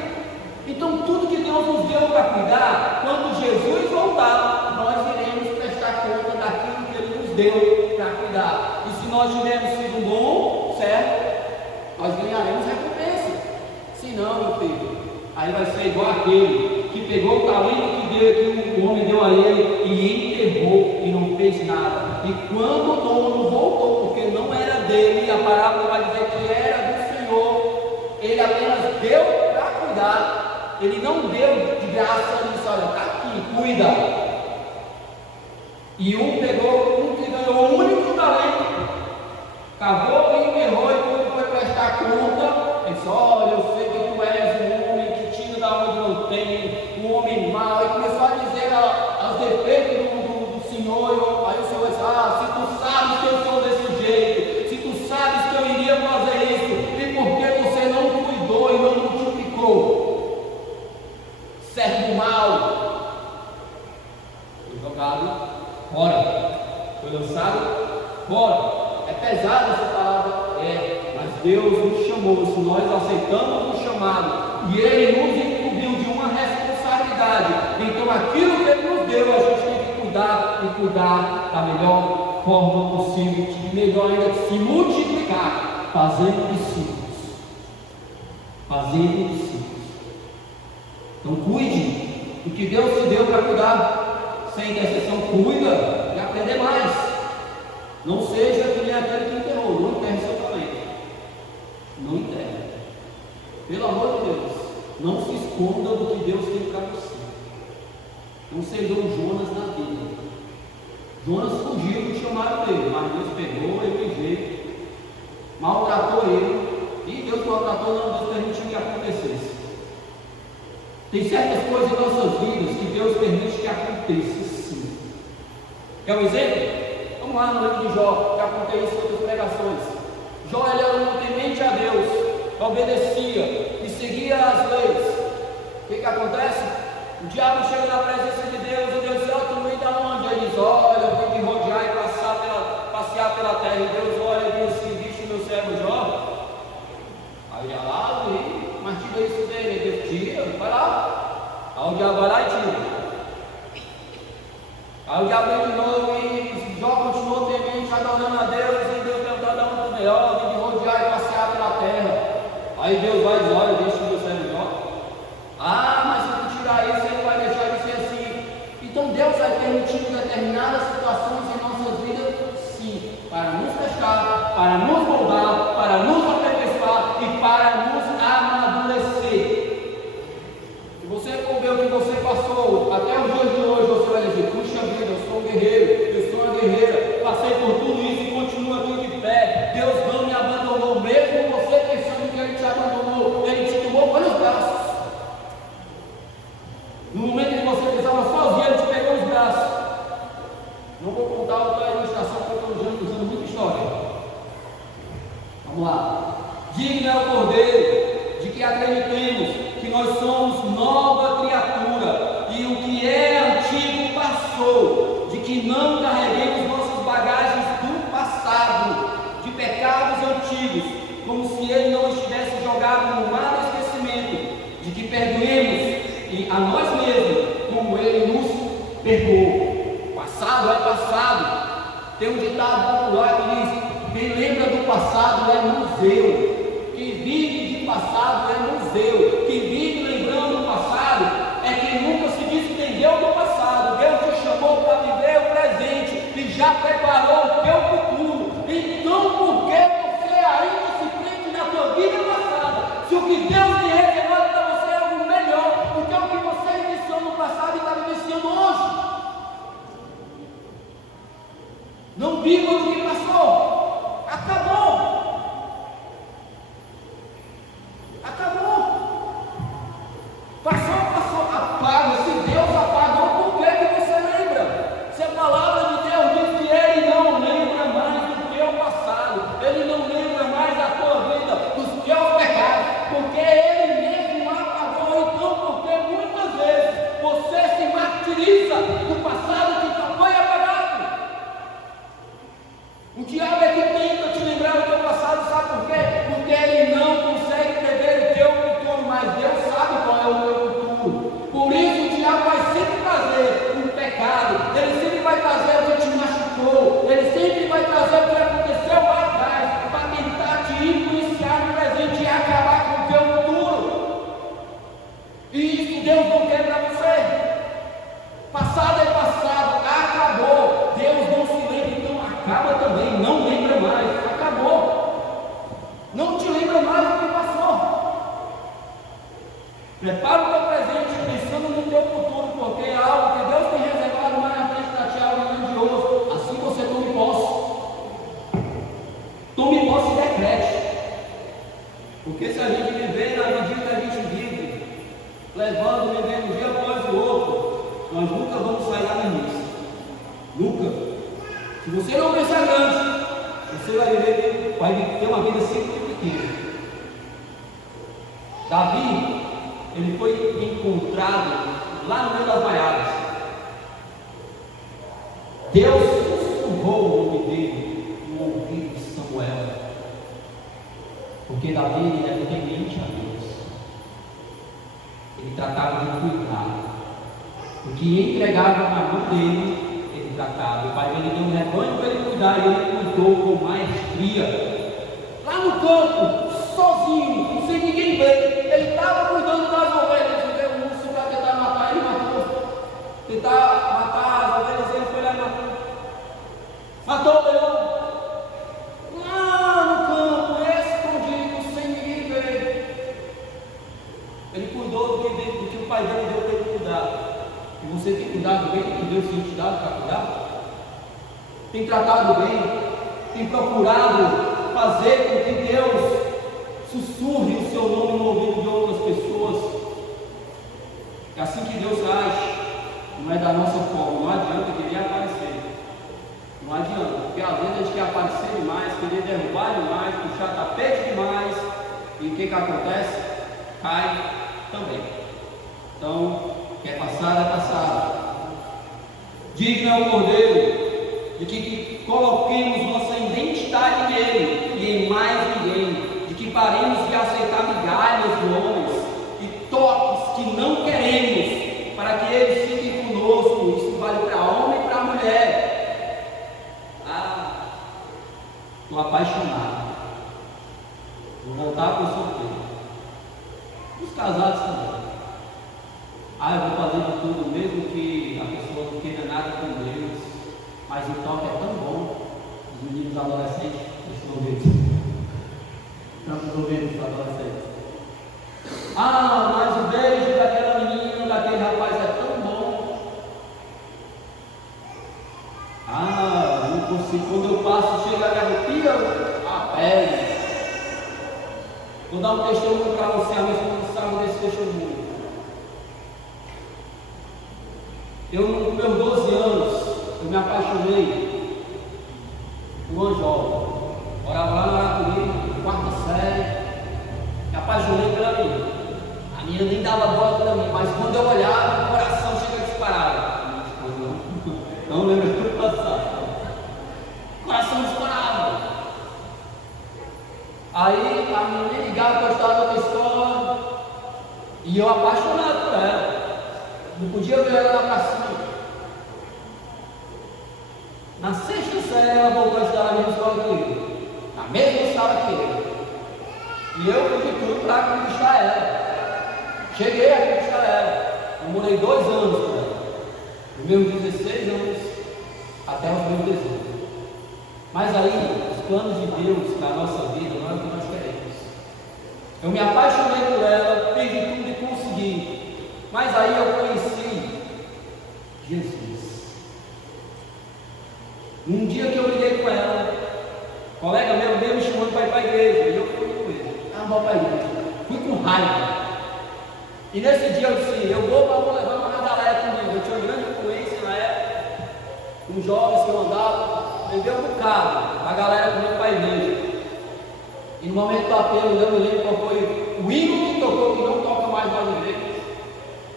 Então, tudo que Deus nos deu para cuidar, quando Jesus voltar, nós iremos prestar conta daquilo que Ele nos deu para cuidar. E se nós tivermos sido bom, certo? Nós ganharemos recompensa. Se não, meu filho, aí vai ser igual aquele que pegou o talento que o homem deu a ele e enterrou e não fez nada. E quando o dono voltou, porque não era dele, a parábola vai dizer que era do Senhor, ele apenas deu para cuidar. Ele não deu de graça e disse: olha, está aqui, cuida. E um que ganhou o único talento, cavou e enterrou, e quando foi prestar conta, ele disse: olha, eu sei que tu és um homem que tira da onde não tem, um homem mau, e começou a dizer aos defeitos do Senhor. Aí o Senhor disse: se tu sabes que eu sou desse jeito, se tu sabes que eu iria fazer isso, e por que você não cuidou e não multiplicou? Servo mal. Foi jogado fora, foi lançado fora. É pesado essa palavra, mas Deus nos chamou. Se nós aceitamos o chamado e Ele nos incumbiu de uma responsabilidade, então aquilo que Ele nos deu, a gente tem que cuidar e cuidar da melhor forma possível, de melhor ainda se multiplicar, fazendo discípulos. Fazendo discípulos. Então cuide do que Deus te deu para cuidar. Sem intercessão, cuida e aprender mais. Não seja que nem aquele que enterrou. Não enterre seu talento. Não enterre. Pelo amor de Deus, não se esconda do que Deus tem para você. Não seja um Jonas na vida. Jonas fugiu do chamado dele, mas Deus pegou ele de jeito, maltratou ele. E Deus maltratou, não, Deus permitiu que acontecesse. Tem certas coisas em nossas vidas que Deus permite que aconteça, sim. Quer um exemplo? Vamos lá no livro de Jó, já contei isso em outras pregações. Jó, ele era um temente a Deus, obedecia e seguia as leis. O que acontece? O diabo chega na presença de Deus e Deus diz: ó, tu vem da onde? Ele diz: olha, eu tenho que rodear e passear pela terra. E Deus olha e diz assim: viste meu servo Jó? Aí já lá, mas tira isso dele. Deus tira, vai lá. Aí o diabo vai lá e tira. Aí o diabo vem de novo e Jó continuou temente, adorando a Deus. E Deus perguntou: dá um melhor, eu tenho que rodear e passear pela terra. Aí Deus vai e diz: olha, deixa o meu servo Jó. Ah, mas se tu tirar isso, ele vai deixar de ser assim. Então Deus vai permitir determinadas situações em nossas vidas, sim, para nos testar, para nos moldar, para nos aperfeiçoar e para nos amadurecer. Se você for ver o que você passou até os dias de hoje, você vai dizer: puxa vida, eu sou um guerreiro, eu sou uma guerreira, passei por tudo isso e continuo aqui de pé. Deus não me abandonou, mesmo você pensando que Ele te abandonou, Ele te tomou pelos braços. No momento em que você pensava sozinho, Ele te pegou os braços. Não vou contar outra ilustração, porque eu estou usando muita história. Vamos lá. Digno é o Cordeiro de que acreditemos que nós somos nova criatura e o que é antigo passou, de que não carreguemos nossas bagagens do passado, de pecados antigos, como se ele não estivesse jogado no mar do esquecimento, de que perdoemos a nós mesmos, como Ele nos perdoou. Passado é passado. Tem um ditado popular que diz: quem lembra do passado é museu. Quem vive de passado é museu. Quem vive lembrando do passado é quem nunca se desprendeu do passado. Deus te chamou para viver o presente e já preparou o teu futuro. Então, por que você ainda se prende na tua vida passada? Se o que Deus te revelou para você é algo melhor, porque o que você iniciou no passado e está vivenciando hoje. Não viva o que passou. Acabou. Passou. Apaga. Se Deus apagou, por que você lembra? Se a palavra de Deus diz que Ele não lembra mais do teu passado, Ele não lembra mais da tua vida, dos teus pecados, porque Ele mesmo apagou. Então, porque muitas vezes você se martiriza do passado que já foi apagado. O diabo é que tenta te lembrar do teu passado, sabe por quê? Porque ele não consegue prever o teu futuro, mas Deus sabe qual é o teu futuro. Por isso o diabo vai sempre trazer um pecado, ele sempre vai trazer o que te machucou, ele sempre vai trazer o que aconteceu lá atrás, para tentar te influenciar no presente e acabar com o teu futuro. E isso Deus não quer para você. Passado é passado, acabou. Deus não se lembra, então acaba também, não lembra mais, acabou. Não te lembra mais do que passou. Prepara o teu presente pensando no teu futuro, porque é algo que Deus tem reservado mais na frente para ti, algo grandioso. Assim você tome posse. Tome posse e decrete. Porque se a gente viver na medida que a gente vive, vivendo um dia após o outro, nós nunca vamos sair lá no início. Nunca. Se você não pensar grande, você vai ter uma vida sempre pequena. Davi, ele foi encontrado lá no meio das vaiadas. Deus sussurrou o nome dele no ouvido de Samuel, porque Davi era temente a Deus. Ele tratava de cuidar. O que entregava na mão dele, ele tratava. O pai dele deu um rebanho para ele cuidar, e ele cuidou com maestria. Lá no campo, sozinho, sem ninguém ver, ele estava cuidando das ovelhas. E veio um urso para tentar matar, ele matou. Tentar matar as ovelhas, ele foi lá e matou. Matou o leão. Lá no campo, escondido, sem ninguém ver. Ele cuidou do que o pai dele deu para ele cuidar. E você tem cuidado bem do que Deus tem te dado para cuidar? Tem tratado bem? Tem procurado fazer com que Deus sussurre o seu nome no ouvido de outras pessoas? É assim que Deus age. Não é da nossa forma. Não adianta querer aparecer. Não adianta, porque às vezes a gente quer aparecer demais, querer derrubar demais, puxar tapete demais, e o que acontece? Cai também. Então, quer passar, é passar. Digno é o Cordeiro, de que coloquemos nossa identidade nele e em mais ninguém, de que paremos de aceitar migalhas de homens e toques que não queremos, para que eles fiquem conosco. Isso vale para homem e para mulher. Estou apaixonado. Vou voltar para o solteiro. Os casados também. Eu vou fazer de tudo, mesmo que a pessoa não queira nada com Deus, mas o toque é tão bom. Os meninos adolescentes, estão ouvindo. Estamos ouvindo os adolescentes. Mas o beijo daquela menina, daquele rapaz é tão bom. Não consigo. Quando eu passo, chega a arrepia a pele. Vou dar um testemunho para você, a minha esposa sabe desse testemunho. Eu, nos meus 12 anos, eu me apaixonei por uma jovem. Morava lá na Aracuri, quarta série. Me apaixonei pela menina. A menina nem dava bola para mim, mas quando eu olhava, o coração chega disparado. Não lembro do passado. Coração disparado. Aí a menina me ligava que eu estava na escola e eu apaixonado por ela. Não podia ver ela na pracinha. Na sexta série ela voltou a estudar na mesma escola que eu, na mesma sala que eu. E eu fiz de tudo para conquistar ela. Cheguei a conquistar ela. Eu morei 2 anos com ela. Dos meus 16 anos até os meus 18. Mas aí, os planos de Deus na nossa vida não é o que nós queremos. Eu me apaixonei por ela, fiz de tudo e consegui. Mas aí eu conheci Jesus. Um dia que eu liguei com ela, colega meu veio me chamando para ir para a igreja, e eu fui com ele. Vou para a igreja. Fui com raiva. E nesse dia eu disse, eu vou levar uma galera comigo. Eu tinha uma grande influência na época, com jovens que eu andava. Levei um bocado a galera comigo para a igreja. E no momento do apelo, eu me lembro qual foi o hino que tocou, que não toca mais nas igrejas,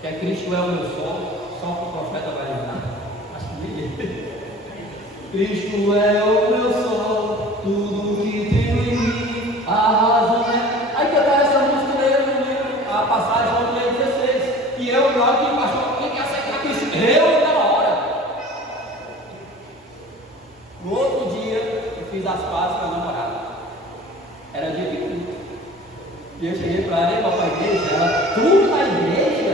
que é Cristo é o meu sol, só que o profeta vai lembrar. Acho que ninguém. Cristo é o meu sol, tudo que tenho em mim, a razão é. Aí cantar essa música daí no livro, a passagem do João 16. E eu lá que pastor, quem quer aceitar Cristo? Eu na hora. No outro dia, eu fiz as pazes com a namorada. Era dia de culto. E eu cheguei para ela e para a igreja. Ela, tudo na igreja,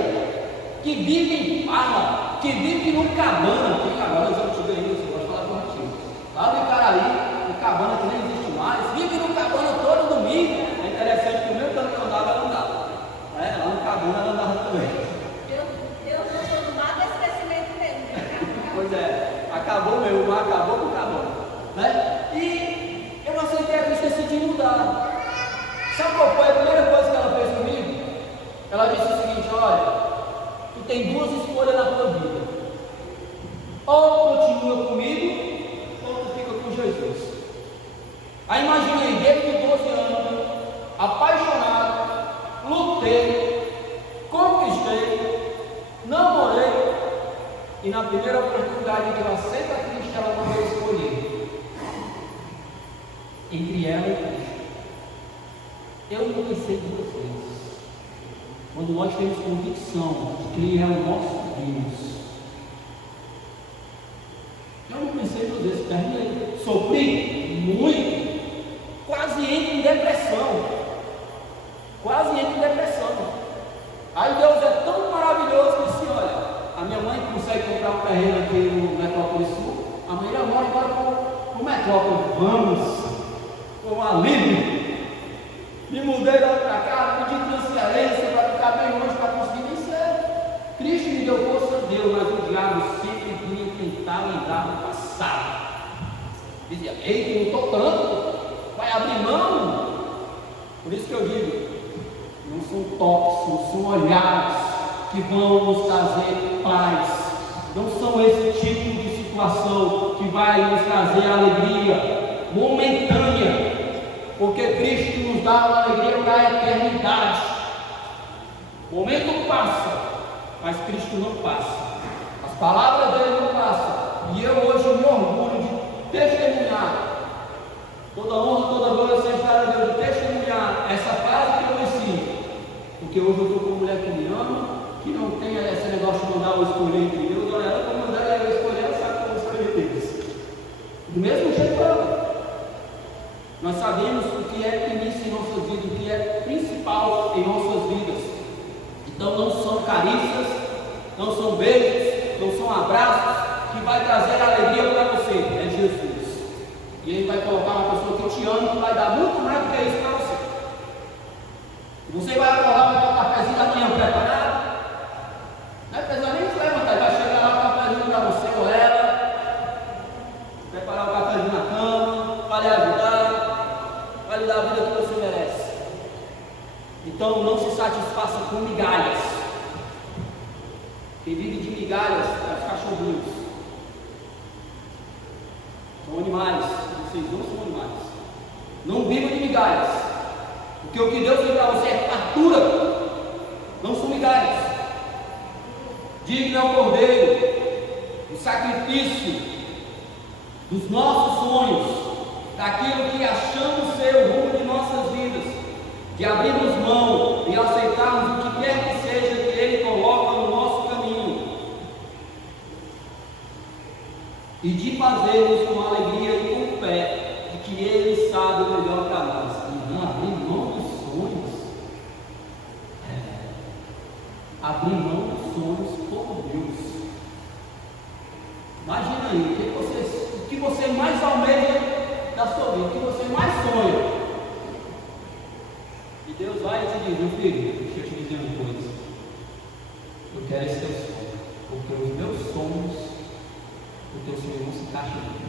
que vive em farra, que vive no cabana. Que cabana, eu já te ganhei, você pode falar com o Ratinho. Lá no Icaraí, no cabana que nem existe mais. Vive no cabana todo domingo. É interessante que o meu tanto que eu andava, ela andava. Lá no cabana ela andava também. Eu não sou do mar do esquecimento mesmo. Pois é, acabou meu, acabou com o cabana. Né? E eu aceitei a Cristo e decidi mudar. Sabe qual foi a primeira coisa que ela fez comigo? Ela disse o seguinte: olha, tu tem 2 escolhas na tua vida. Ou continua comigo, ou tu fica com Jesus. Aí imaginei, desde 12 anos, apaixonado, lutei, conquistei, namorei, e na primeira oportunidade que eu aceito a Cristo, ela não vai escolher entre ela e Cristo. Eu não sei de vocês. Quando nós temos convicção de que Ele é o nosso Deus, eu não pensei por Deus, terminei. Sofri muito, quase entro em depressão. Aí Deus é tão maravilhoso que disse: olha, a minha mãe consegue comprar um terreno aqui no Metrópole Sul, amanhã eu moro agora para o Metrópole. Vamos, com um alívio. Me mudei lá para cá, pedi transferência para ficar bem longe para conseguir vencer. Cristo me deu força, Deus, mas o diabo sempre vinha tentar lembrar do passado. Dizia: ei, não estou tanto, vai abrir mão. Por isso que eu digo: não são toques, não são olhares que vão nos trazer paz. Não são esse tipo de situação situação que vai nos trazer alegria momentânea, porque Cristo nos dá uma alegria para a eternidade. O momento passa, mas Cristo não passa. As palavras dele não passam. E eu hoje me orgulho de testemunhar. Toda honra, toda glória seja dada a Deus, de testemunhar essa frase que eu ensino. Porque hoje eu estou com uma mulher que me ama, que não tem esse negócio de mandar eu escolher entre Deus, olha, ela para mandar eu escolher, ela sabe como escolher Deus. Do mesmo jeito ela. Nós sabemos o que é início em nossas vidas, o que é principal em nossas vidas. Então não são carícias, não são beijos, não são abraços que vai trazer alegria para você, é Jesus. E Ele vai colocar uma pessoa que te ama, que vai dar muito mais do que isso para você. Você vai acordar, vai ter um cafezinho da manhã preparado, não precisa nem se levantar, vai chegar lá o cafezinho para você ou ela, preparar o cafezinho na cama, vai lhe ajudar, vai lhe dar a vida que você merece. Então não se satisfaça com migalhas. Quem vive de migalhas é os cachorrinhos. São animais, vocês não são animais. Não vivam de migalhas, porque o que Deus tem para você é fartura, não são migalhas. Digno é o Cordeiro, o sacrifício dos nossos sonhos, daquilo que achamos ser o rumo de nossas vidas, de abrirmos mão e aceitarmos o que quer que seja que Ele coloca no nosso caminho, e de fazermos com alegria e com fé de que Ele sabe o melhor para nós. E não abrir mão dos sonhos, abrir mão dos sonhos por Deus. Imagina aí, o que você mais almeja da sua vida, o que você mais sonha. E Deus vai te dizer, meu filho, deixa eu te dizer uma coisa. Eu quero esse teu sonho, porque os meus sonhos, o teu sonho não se encaixa em.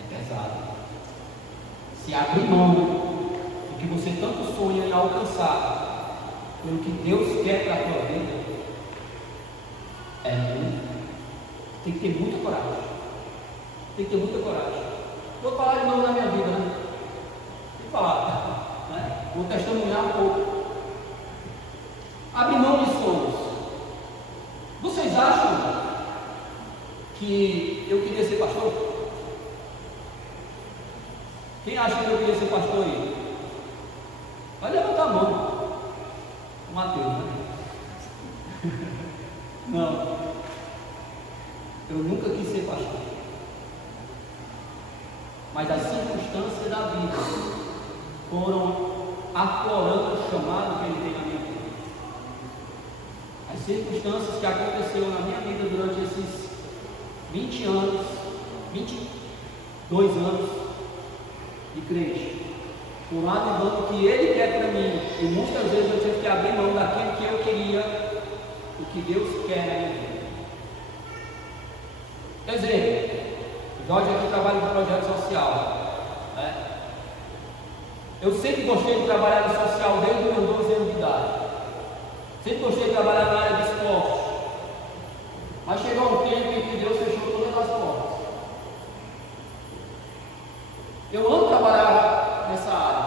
É pesado. Se abrir mão do que você tanto sonha em alcançar, pelo que Deus quer para a tua vida, tem que ter muita coragem. Tem que ter muita coragem. Vou falar de novo na minha vida, né? Vou falar, né? Vou testemunhar um pouco. Abre mão de sonhos. Vocês acham que eu queria ser pastor? Quem acha que eu queria ser pastor aí? Vai levantar a mão. O Mateus, né? Não. Eu nunca quis ser pastor. Mas as circunstâncias da vida foram aflorando o chamado que Ele tem na minha vida. As circunstâncias que aconteceram na minha vida durante esses 20 anos, 22 anos de crente, foram avisando o que Ele quer para mim, e muitas vezes eu tive que abrir mão daquilo que eu queria, o que Deus quer na minha vida. Exemplo, Jorge aqui trabalha no projeto social, né? Eu sempre gostei de trabalhar no social desde os meus 12 anos de idade. Sempre gostei de trabalhar na área de esporte. Mas chegou um tempo em que Deus fechou todas as portas. Eu amo trabalhar nessa área.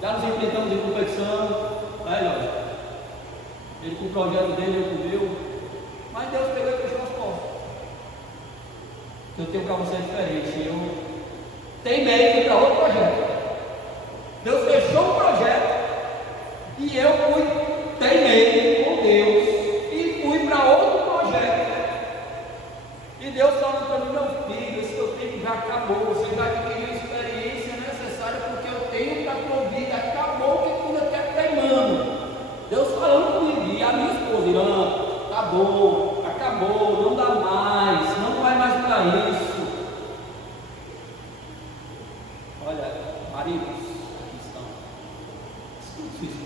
Já nos enfrentamos em competição, né, Jorge? Ele com o projeto dele, eu com o meu. Mas Deus pegou e fechou as portas. Eu tenho para você diferente. Eu teimei e fui para outro projeto. Deus fechou o projeto e eu teimei com Deus e fui para outro projeto. E Deus falando para mim, meu filho, esse teu tempo já acabou. Você vai adquirir a experiência necessária porque eu tenho para a tua vida. Acabou o que tu ainda quer teimando. Deus falando comigo. E a minha esposa, Irã, tá bom, acabou, não dá mais, não vai mais para isso. Olha, maridos, aqui estão. Isso.